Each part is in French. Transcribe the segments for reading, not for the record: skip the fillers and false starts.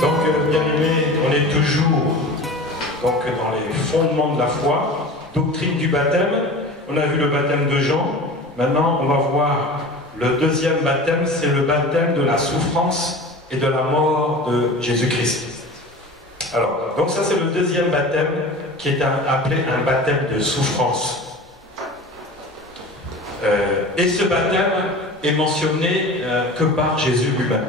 Donc, bien-aimés, on est toujours dans les fondements de la foi, doctrine du baptême. On a vu le baptême de Jean. Maintenant, on va voir le deuxième baptême, c'est le baptême de la souffrance et de la mort de Jésus-Christ. Alors, donc ça c'est le deuxième baptême qui est appelé un baptême de souffrance. Et ce baptême est mentionné que par Jésus lui-même.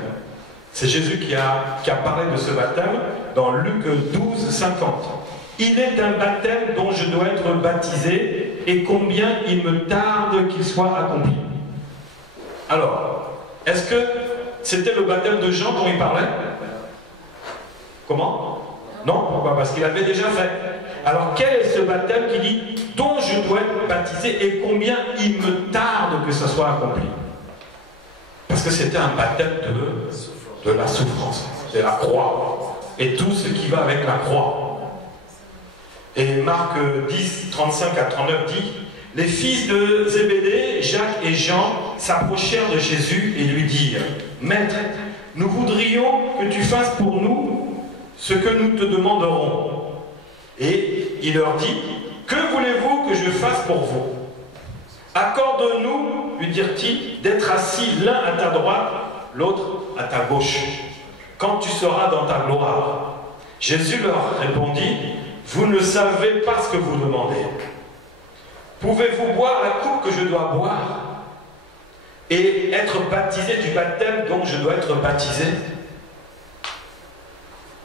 C'est Jésus qui a parlé de ce baptême dans Luc 12, 50. Il est un baptême dont je dois être baptisé et combien il me tarde qu'il soit accompli. Alors, est-ce que c'était le baptême de Jean dont il parlait? Comment? Non, pourquoi? Parce qu'il avait déjà fait. Alors, quel est ce baptême qui dit dont je dois être baptisé et combien il me tarde que ce soit accompli? Parce que c'était un baptême de la souffrance, de la croix, et tout ce qui va avec la croix. Et Marc 10, 35 à 39 dit: les fils de Zébédée, Jacques et Jean, s'approchèrent de Jésus et lui dirent: Maître, nous voudrions que tu fasses pour nous ce que nous te demanderons. Et il leur dit: que voulez-vous que je fasse pour vous? Accorde-nous, lui dirent-ils, d'être assis l'un à ta droite, l'autre à ta gauche, quand tu seras dans ta gloire. Jésus leur répondit: vous ne savez pas ce que vous demandez. Pouvez-vous boire la coupe que je dois boire et être baptisé du baptême dont je dois être baptisé?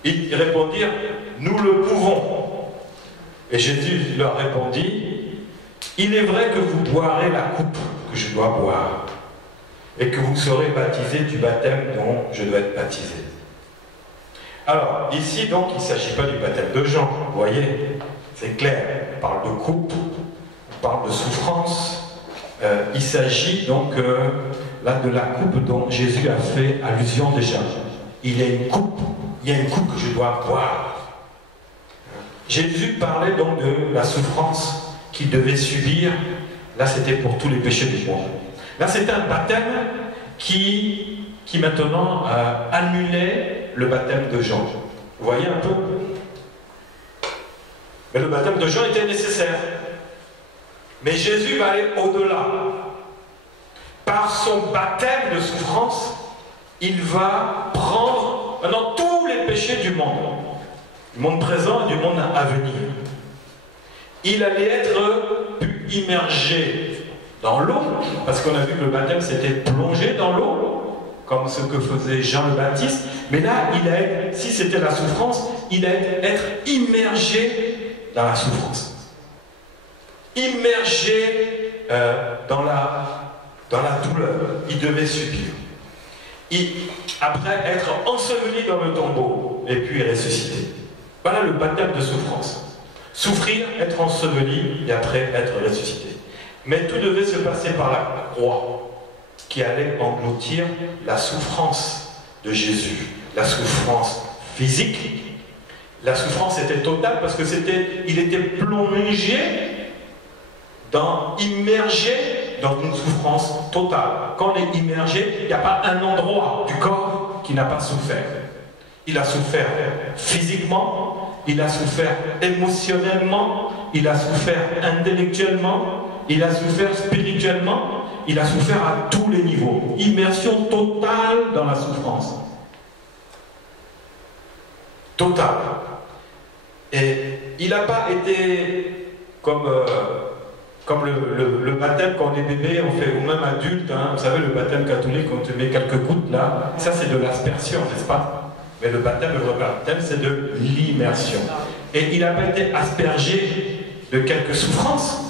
Ils répondirent: nous le pouvons. Et Jésus leur répondit: il est vrai que vous boirez la coupe que je dois boire et que vous serez baptisés du baptême dont je dois être baptisé. Alors, ici donc, il ne s'agit pas du baptême de Jean, vous voyez, c'est clair, on parle de coupe, on parle de souffrance, il s'agit donc là de la coupe dont Jésus a fait allusion déjà. Il y a une coupe que je dois boire. Jésus parlait donc de la souffrance qu'il devait subir. Là, c'était pour tous les péchés du monde. Là, c'était un baptême qui maintenant annulait le baptême de Jean. Vous voyez un peu? Mais le baptême de Jean était nécessaire. Mais Jésus va aller au-delà. Par son baptême de souffrance, il va prendre maintenant tous les péchés du monde présent et du monde à venir. Il allait être immergé dans l'eau, parce qu'on a vu que le baptême c'était plongé dans l'eau, comme ce que faisait Jean le Baptiste, mais là, si c'était la souffrance, il allait être immergé dans la souffrance. Immergé dans la douleur. Il devait subir. Après être enseveli dans le tombeau, et puis ressuscité. Voilà le baptême de souffrance. Souffrir, être enseveli, et après être ressuscité. Mais tout devait se passer par la croix, qui allait engloutir la souffrance de Jésus, la souffrance physique. La souffrance était totale parce que il était plongé, immergé dans une souffrance totale. Quand on est immergé, il n'y a pas un endroit du corps qui n'a pas souffert. Il a souffert physiquement, il a souffert émotionnellement, il a souffert intellectuellement, il a souffert spirituellement, il a souffert à tous les niveaux. Immersion totale dans la souffrance. Totale. Et il n'a pas été comme le baptême quand on est bébé, on fait, ou même adulte, hein, vous savez, le baptême catholique, on te met quelques gouttes là, ça c'est de l'aspersion, n'est-ce pas? Mais le baptême, le vrai baptême, c'est de l'immersion. Et il n'a pas été aspergé de quelques souffrances,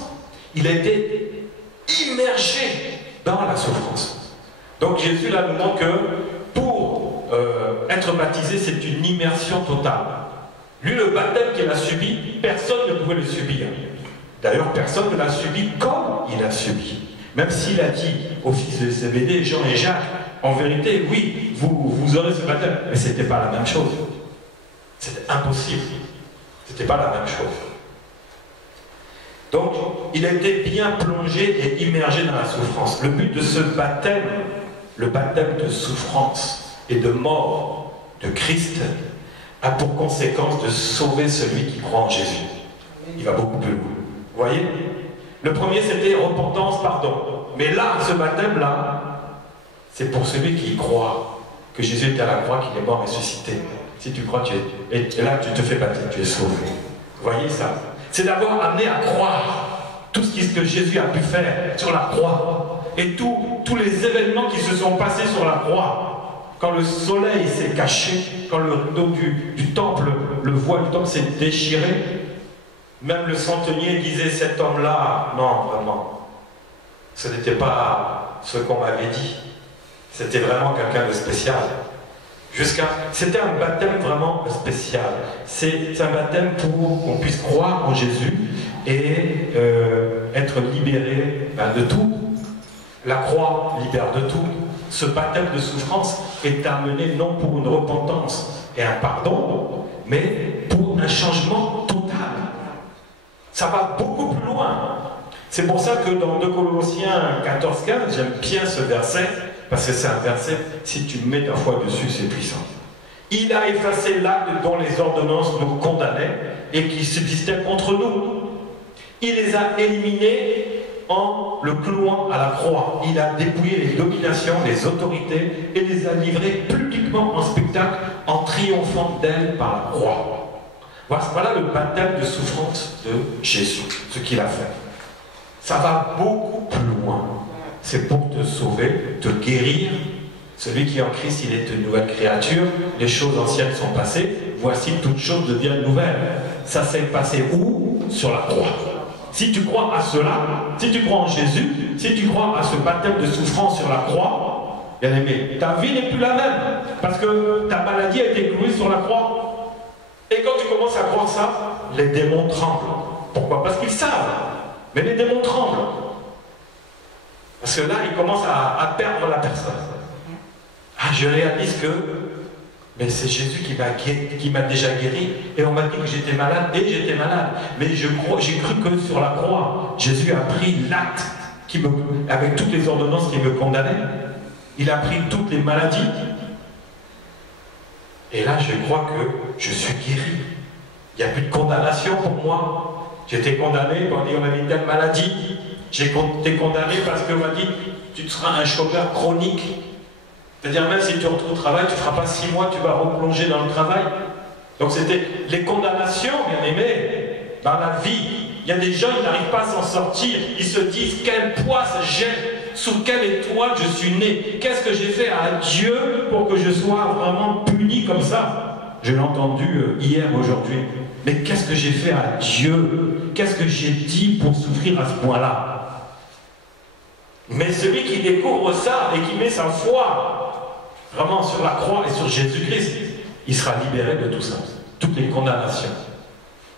il a été immergé dans la souffrance. Donc Jésus là nous montre que pour être baptisé, c'est une immersion totale. Lui, le baptême qu'il a subi, personne ne pouvait le subir. D'ailleurs, personne ne l'a subi comme il a subi. Même s'il a dit aux fils de Zébédée, Jean et Jacques, en vérité, oui, vous aurez ce baptême. Mais ce n'était pas la même chose. C'était impossible. Ce n'était pas la même chose. Donc, il a été bien plongé et immergé dans la souffrance. Le but de ce baptême, le baptême de souffrance et de mort de Christ a pour conséquence de sauver celui qui croit en Jésus. Il va beaucoup plus loin. Vous voyez? Le premier, c'était repentance, pardon. Mais là, ce baptême-là, c'est pour celui qui y croit, que Jésus est à la croix, qu'il est mort et ressuscité. Si tu crois, et là, tu te fais baptiser, tu es sauvé. Vous voyez ça? C'est d'abord amené à croire tout ce que Jésus a pu faire sur la croix. Et tous les événements qui se sont passés sur la croix. Quand le soleil s'est caché, quand le rideau du temple, le voile du temple s'est déchiré, même le centenier disait, cet homme-là, non, vraiment, ce n'était pas ce qu'on m'avait dit. C'était vraiment quelqu'un de spécial. C'était un baptême vraiment spécial. C'est un baptême pour qu'on puisse croire en Jésus et être libéré de tout. La croix libère de tout. Ce baptême de souffrance est amené non pour une repentance et un pardon, mais pour un changement total. Ça va beaucoup plus loin. C'est pour ça que dans 2 Colossiens 14-15, j'aime bien ce verset, parce que c'est un verset, si tu mets ta foi dessus, c'est puissant. Il a effacé l'acte dont les ordonnances nous condamnaient et qui subsistait contre nous. Il les a éliminés en le clouant à la croix. Il a dépouillé les dominations, les autorités et les a livrées publiquement en spectacle en triomphant d'elles par la croix. Voilà le baptême de souffrance de Jésus, ce qu'il a fait. Ça va beaucoup plus loin. C'est pour te sauver, te guérir. Celui qui est en Christ, il est une nouvelle créature. Les choses anciennes sont passées. Voici, toutes choses deviennent nouvelles. Ça s'est passé où? Sur la croix. Si tu crois à cela, si tu crois en Jésus, si tu crois à ce baptême de souffrance sur la croix, bien aimé, ta vie n'est plus la même. Parce que ta maladie a été clouée sur la croix. Et quand tu commences à croire ça, les démons tremblent. Pourquoi? Parce qu'ils savent. Mais les démons tremblent. Parce que là, ils commencent à perdre la personne. Ah, je réalise que mais c'est Jésus qui m'a déjà guéri. Et on m'a dit que j'étais malade, et j'étais malade. Mais j'ai cru que sur la croix, Jésus a pris l'acte avec toutes les ordonnances qui me condamnaient. Il a pris toutes les maladies. Et là, je crois que je suis guéri. Il n'y a plus de condamnation pour moi. J'étais condamné, on dit on avait une telle maladie. J'ai été condamné parce qu'on m'a dit tu seras un chômeur chronique. C'est-à-dire même si tu retrouves au travail, tu ne feras pas 6 mois, tu vas replonger dans le travail. Donc c'était les condamnations, bien aimés, dans la vie. Il y a des gens, ils n'arrivent pas à s'en sortir. Ils se disent, quel poids j'ai, sous quelle étoile je suis né. Qu'est-ce que j'ai fait à Dieu pour que je sois vraiment puni comme ça? Je l'ai entendu hier, aujourd'hui. Mais qu'est-ce que j'ai fait à Dieu? Qu'est-ce que j'ai dit pour souffrir à ce point-là? Mais celui qui découvre ça et qui met sa foi vraiment sur la croix et sur Jésus-Christ, il sera libéré de tout ça, toutes les condamnations.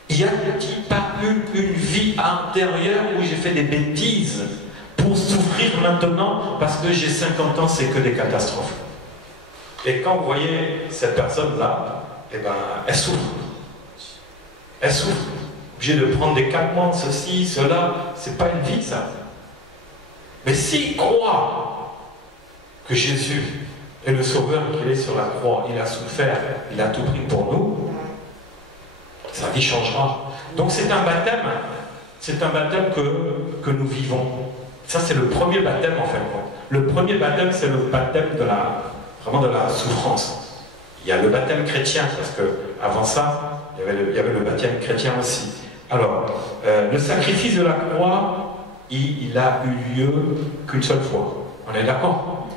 Y a-t-il pas eu une vie intérieure où j'ai fait des bêtises pour souffrir maintenant parce que j'ai 50 ans, c'est que des catastrophes? Et quand vous voyez cette personne-là, eh ben, elle souffre. Elle souffre. Obligée de prendre des calmants, ceci, cela. C'est pas une vie, ça. Mais s'il croit que Jésus est le Sauveur, qu'il est sur la croix, il a souffert, il a tout pris pour nous, sa vie changera. Donc c'est un baptême que nous vivons. Ça c'est le premier baptême en fait. Le premier baptême c'est le baptême vraiment de la souffrance. Il y a le baptême chrétien, parce que avant ça, il y avait le baptême chrétien aussi. Alors, le sacrifice de la croix, il a eu lieu qu'une seule fois. On est d'accord?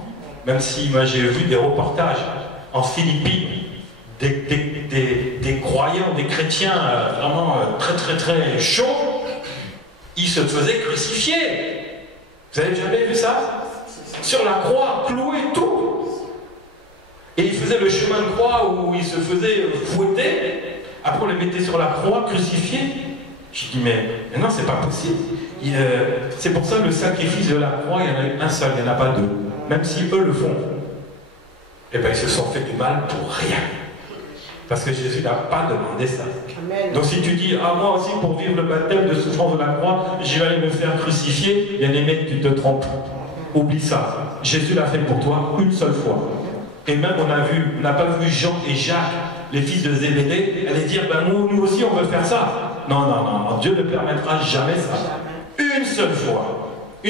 Même si moi j'ai vu des reportages en Philippines, des croyants, des chrétiens vraiment très très très chauds, ils se faisaient crucifier. Vous avez jamais vu ça? Sur la croix, cloués, tout. Et ils faisaient le chemin de croix où ils se faisaient fouetter. Après on les mettait sur la croix, crucifiés. Je dis mais non, c'est pas possible. C'est pour ça le sacrifice de la croix, il y en a eu un seul, il n'y en a pas deux. Même si eux le font, eh bien ils se sont fait du mal pour rien. Parce que Jésus n'a pas demandé ça. Amen. Donc si tu dis, ah moi aussi pour vivre le baptême de souffrance de la croix, je vais aller me faire crucifier, bien aimé, tu te trompes. Oublie ça. Jésus l'a fait pour toi une seule fois. Et même on n'a pas vu Jean et Jacques, les fils de Zébédée, aller dire, ben nous aussi on veut faire ça. Non, non, non, Dieu ne permettra jamais ça. Une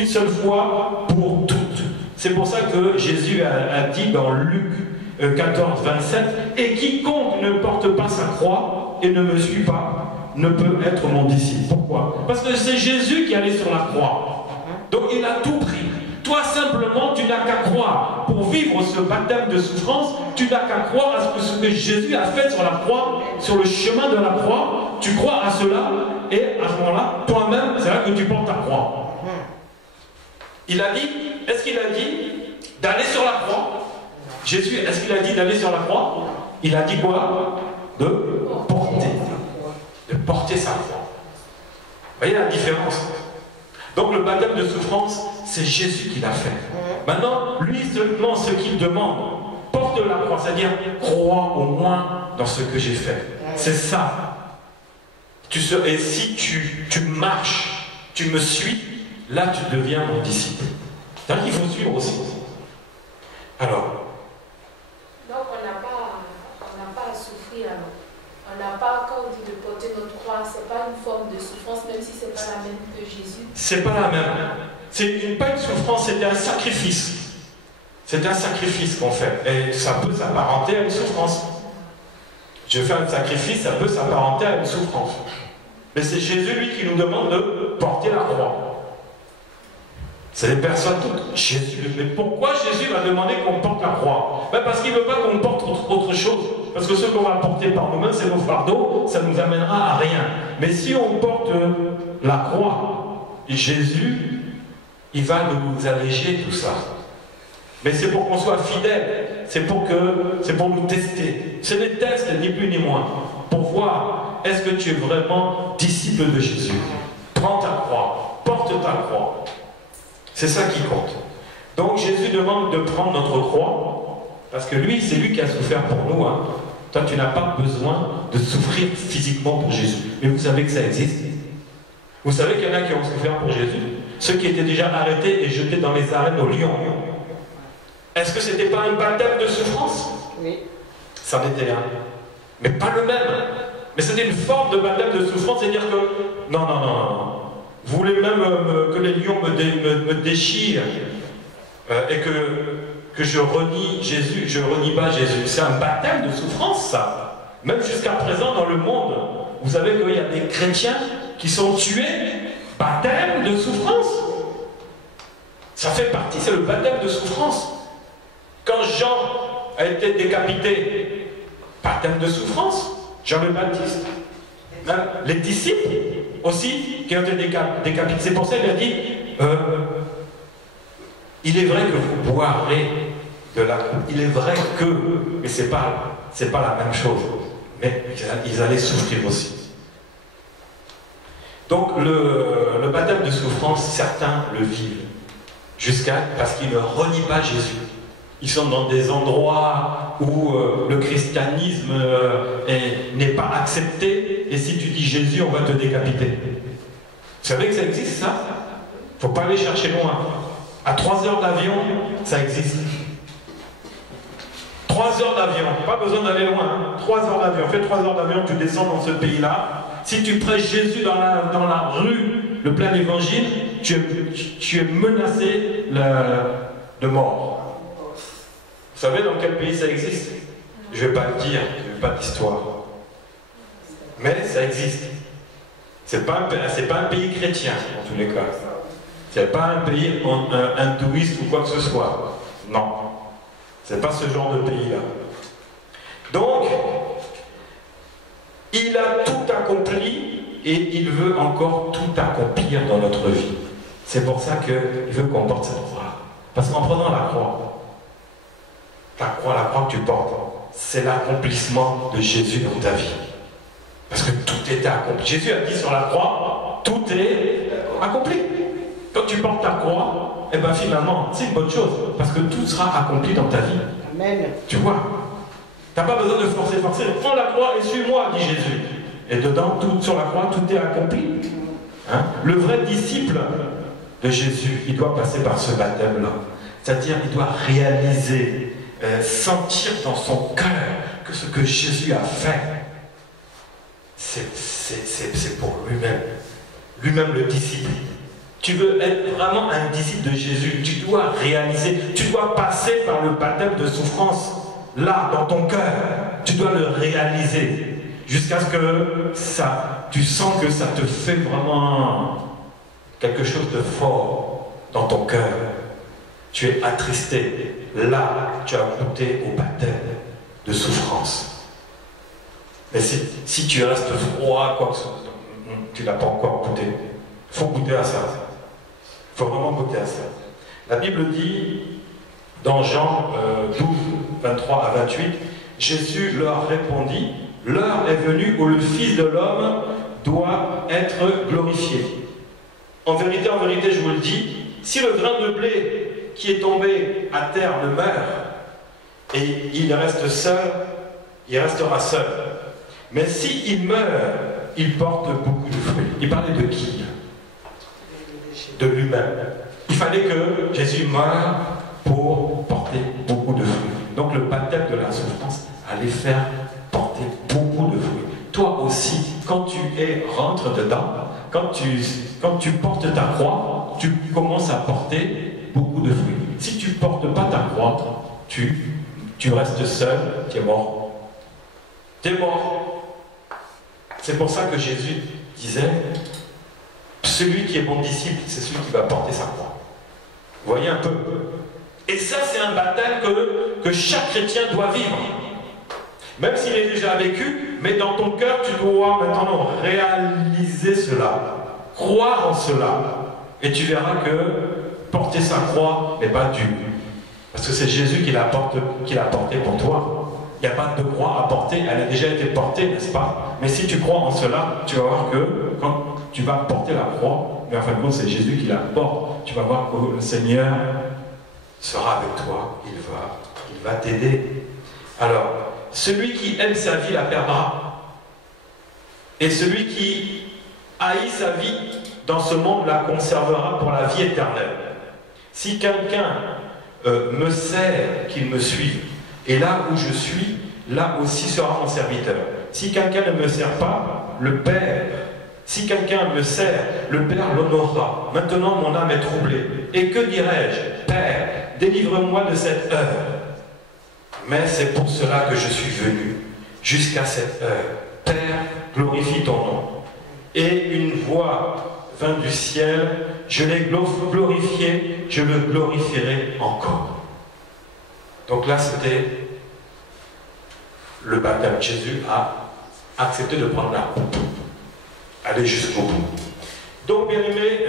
seule fois pour toutes. C'est pour ça que Jésus a dit dans Luc 14, 27, et quiconque ne porte pas sa croix et ne me suit pas, ne peut être mon disciple. Pourquoi? Parce que c'est Jésus qui allait sur la croix. Donc il a tout pris. Toi simplement, tu n'as qu'à croire. Pour vivre ce baptême de souffrance, tu n'as qu'à croire à ce que Jésus a fait sur la croix, sur le chemin de la croix. Tu crois à cela, et à ce moment-là, toi-même, c'est là que tu portes ta croix. Il a dit, est-ce qu'il a dit d'aller sur la croix? Jésus, est-ce qu'il a dit d'aller sur la croix? Il a dit quoi? De porter. De porter sa croix. Vous voyez la différence? Donc le baptême de souffrance, c'est Jésus qui l'a fait. Maintenant, lui seulement ce qu'il demande, porte la croix, c'est-à-dire crois au moins dans ce que j'ai fait. C'est ça. Et si tu marches, tu me suis, là tu deviens mon disciple. C'est-à-dire qu'il faut suivre aussi. Alors. Donc on n'a pas à souffrir alors. On n'a pas, quand on dit de porter notre croix, c'est pas une forme de souffrance, même si c'est pas la même que Jésus. C'est pas la même. C'est pas une souffrance, c'était un sacrifice. C'est un sacrifice qu'on fait. Et ça peut s'apparenter à une souffrance. Je fais un sacrifice, ça peut s'apparenter à une souffrance. Mais c'est Jésus, lui, qui nous demande de porter la croix. C'est les personnes toutes. Jésus. Mais pourquoi Jésus va demander qu'on porte la croix? Ben parce qu'il ne veut pas qu'on porte autre chose. Parce que ce qu'on va porter par nous-mêmes, c'est nos fardeaux, ça ne nous amènera à rien. Mais si on porte la croix, Jésus, il va nous alléger tout ça. Mais c'est pour qu'on soit fidèle, c'est pour nous tester. C'est des tests, ni plus ni moins, pour voir, est-ce que tu es vraiment disciple de Jésus? Prends ta croix, porte ta croix. C'est ça qui compte. Donc Jésus demande de prendre notre croix, parce que lui, c'est lui qui a souffert pour nous. Hein. Toi, tu n'as pas besoin de souffrir physiquement pour Jésus. Mais vous savez que ça existe. Vous savez qu'il y en a qui ont souffert pour Jésus. Ceux qui étaient déjà arrêtés et jetés dans les arènes au lion. Est-ce que ce n'était pas un baptême de souffrance? Oui. Ça en était un. Mais pas le même. Mais c'était une forme de baptême de souffrance, c'est-à-dire que, non. Vous voulez même que les lions me déchirent et que je renie Jésus, je renie pas Jésus. C'est un baptême de souffrance, ça. Même jusqu'à présent, dans le monde, vous savez qu'il y a des chrétiens qui sont tués, baptême de souffrance. Ça fait partie, c'est le baptême de souffrance. Quand Jean a été décapité, baptême de souffrance, Jean le Baptiste. Même les disciples aussi qui ont été décapités. C'est pour ça qu'il a dit il est vrai que vous boirez de la coupe. Il est vrai que, mais c'est pas la même chose. Mais ils allaient souffrir aussi. Donc le baptême de souffrance, certains le vivent parce qu'ils ne renient pas Jésus. Ils sont dans des endroits où le christianisme n'est pas accepté, et si tu dis Jésus, on va te décapiter. Vous savez que ça existe, ça? Il ne faut pas aller chercher loin. À 3 heures d'avion, ça existe. 3 heures d'avion, pas besoin d'aller loin. 3 heures d'avion, fais 3 heures d'avion, tu descends dans ce pays-là. Si tu prêches Jésus dans la rue, le plein évangile, tu es menacé de mort. Vous savez dans quel pays ça existe? Je ne vais pas le dire, je n'ai pas d'histoire. Mais ça existe. C'est pas un pays chrétien, en tous les cas. C'est pas un pays hindouiste ou quoi que ce soit. Non. C'est pas ce genre de pays-là. Donc, il a tout accompli et il veut encore tout accomplir dans notre vie. C'est pour ça qu'il veut qu'on porte cette croix. Parce qu'en prenant la croix que tu portes, c'est l'accomplissement de Jésus dans ta vie. Parce que tout était accompli. Jésus a dit sur la croix, tout est accompli. Quand tu portes ta croix, et bien finalement, c'est une bonne chose. Parce que tout sera accompli dans ta vie. Amen. Tu vois, tu n'as pas besoin de forcer. Prends la croix et suis-moi, dit Jésus. Et dedans, sur la croix, tout est accompli. Hein? Le vrai disciple de Jésus, il doit passer par ce baptême-là. C'est-à-dire, il doit réaliser sentir dans son cœur que ce que Jésus a fait, c'est pour lui-même. Lui-même le disciple. Tu veux être vraiment un disciple de Jésus, tu dois réaliser, tu dois passer par le baptême de souffrance, là, dans ton cœur. Tu dois le réaliser, jusqu'à ce que tu sens que ça te fait vraiment quelque chose de fort dans ton cœur. Tu es attristé. Là, tu as goûté au baptême de souffrance. Mais si tu restes froid, quoi que ce soit, tu n'as pas encore goûté. Il faut goûter à ça. Il faut vraiment goûter à ça. La Bible dit, dans Jean 12, 23 à 28, Jésus leur répondit, « L'heure est venue où le Fils de l'homme doit être glorifié. En vérité, je vous le dis, si le grain de blé qui est tombé à terre ne meurt, et il reste seul, il restera seul. Mais s'il meurt, il porte beaucoup de fruits. » Il parlait de qui? De lui-même. Il fallait que Jésus meure pour porter beaucoup de fruits. Donc le baptême de la souffrance allait faire porter beaucoup de fruits. Toi aussi, quand tu rentres dedans, quand tu portes ta croix, tu commences à porter beaucoup de fruits. Si tu ne portes pas ta croix, tu restes seul, tu es mort. Tu es mort. C'est pour ça que Jésus disait, celui qui est mon disciple, c'est celui qui va porter sa croix. Vous voyez un peu? Et ça, c'est un baptême que chaque chrétien doit vivre. Même s'il est déjà vécu, mais dans ton cœur, tu dois maintenant réaliser cela. Croire en cela. Et tu verras que porter sa croix n'est pas dur. Parce que c'est Jésus qui l'a porté pour toi. Il n'y a pas de croix à porter, elle a déjà été portée, n'est-ce pas? Mais si tu crois en cela, tu vas voir que quand tu vas porter la croix, mais en fin de compte, c'est Jésus qui la porte. Tu vas voir que le Seigneur sera avec toi, il va t'aider. Alors, celui qui aime sa vie la perdra. Et celui qui haït sa vie dans ce monde la conservera pour la vie éternelle. Si quelqu'un me sert, qu'il me suive. Et là où je suis, là aussi sera mon serviteur. Si quelqu'un ne me sert pas, le Père. Si quelqu'un me sert, le Père l'honorera. Maintenant, mon âme est troublée. Et que dirais-je? Père, délivre-moi de cette heure. Mais c'est pour cela que je suis venu, jusqu'à cette heure. Père, glorifie ton nom. Et une voix vint du ciel, je l'ai glorifié, je le glorifierai encore. Donc là, c'était le baptême. Jésus a accepté de prendre la coupe, aller jusqu'au bout. Donc, bien aimé,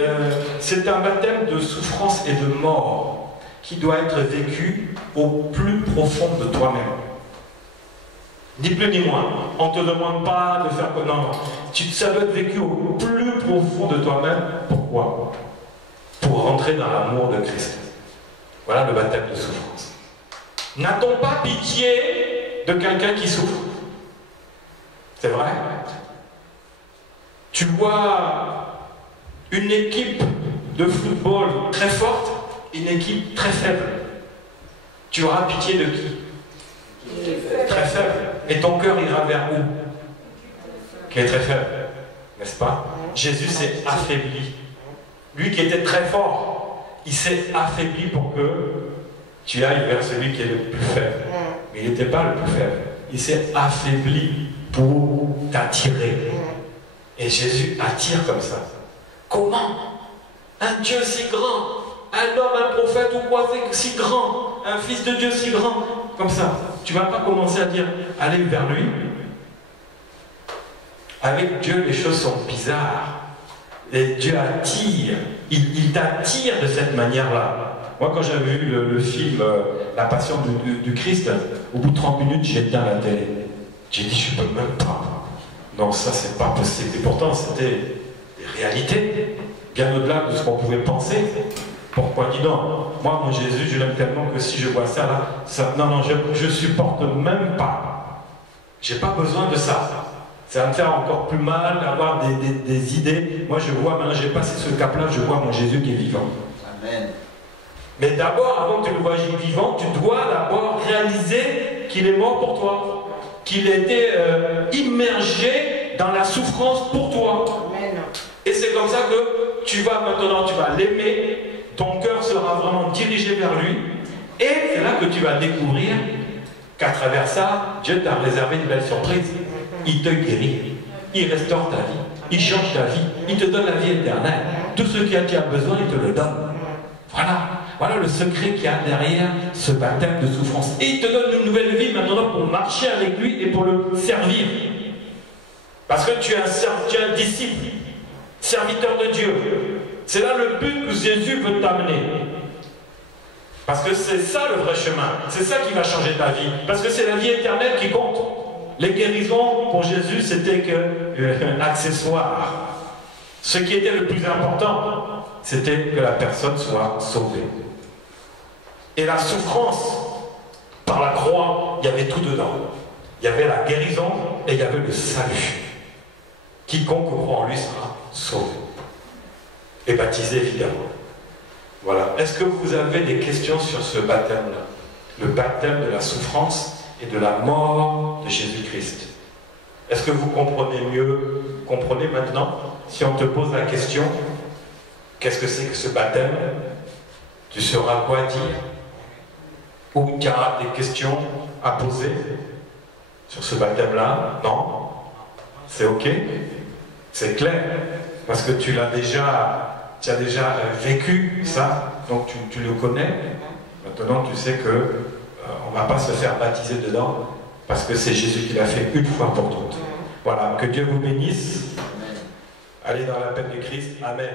c'est un baptême de souffrance et de mort qui doit être vécu au plus profond de toi-même. Ni plus ni moins. On ne te demande pas de faire quoi. Non, ça doit être vécu au plus profond de toi-même. Pourquoi? Pour rentrer dans l'amour de Christ. Voilà le baptême de souffrance. N'a-t-on pas pitié de quelqu'un qui souffre? C'est vrai? Tu vois une équipe de football très forte, une équipe très faible. Tu auras pitié de qui? Très faible. Et ton cœur ira vers où? Qui est très faible, n'est-ce pas? Jésus s'est affaibli. Lui qui était très fort, il s'est affaibli pour que tu ailles vers celui qui est le plus faible. Mais il n'était pas le plus faible. Il s'est affaibli pour t'attirer. Et Jésus attire comme ça. Comment? Un Dieu si grand, un homme, un prophète ou quoi si grand, un fils de Dieu si grand, comme ça. Tu ne vas pas commencer à dire, allez vers lui. Avec Dieu, les choses sont bizarres. Et Dieu attire. Il t'attire de cette manière-là. Moi, quand j'avais vu le film La Passion du Christ, au bout de 30 minutes, j'ai éteint la télé. J'ai dit, je ne peux même pas. Non, ça, c'est pas possible. Et pourtant, c'était des réalités, bien au-delà de ce qu'on pouvait penser. Pourquoi? Dis non. Moi, mon Jésus, je l'aime tellement que si je vois ça, là, non, je supporte même pas. J'ai pas besoin de ça. Ça va me faire encore plus mal d'avoir des idées. Moi, je vois, maintenant, j'ai passé ce cap-là, je vois mon Jésus qui est vivant. Amen. Mais d'abord, avant que tu le voies vivant, tu dois d'abord réaliser qu'il est mort pour toi, qu'il a été immergé dans la souffrance pour toi. Amen. Et c'est comme ça que tu vas maintenant, tu vas l'aimer, ton cœur sera vraiment dirigé vers lui, et c'est là que tu vas découvrir qu'à travers ça, Dieu t'a réservé une belle surprise. Il te guérit, il restaure ta vie, il change ta vie, il te donne la vie éternelle. Tout ce que tu as besoin, il te le donne. Voilà le secret qu'il y a derrière ce baptême de souffrance. Et il te donne une nouvelle vie maintenant pour marcher avec lui et pour le servir. Parce que tu es un disciple, serviteur de Dieu. C'est là le but que Jésus veut t'amener. Parce que c'est ça le vrai chemin. C'est ça qui va changer ta vie. Parce que c'est la vie éternelle qui compte. Les guérisons, pour Jésus, c'était qu'un accessoire. Ce qui était le plus important, c'était que la personne soit sauvée. Et la souffrance, par la croix, il y avait tout dedans. Il y avait la guérison et il y avait le salut. Quiconque croit en lui sera sauvé. Et baptisé, évidemment. Voilà. Est-ce que vous avez des questions sur ce baptême-là? Le baptême de la souffrance et de la mort de Jésus-Christ. Est-ce que vous comprenez mieux? Comprenez maintenant? Si on te pose la question, qu'est-ce que c'est que ce baptême? Tu sauras quoi dire? Ou tu as des questions à poser sur ce baptême-là? Non? C'est ok? C'est clair? Parce que tu as déjà vécu ça, donc tu le connais. Maintenant, tu sais que on ne va pas se faire baptiser dedans, parce que c'est Jésus qui l'a fait une fois pour toutes. Voilà, que Dieu vous bénisse. Allez dans la paix de Christ. Amen.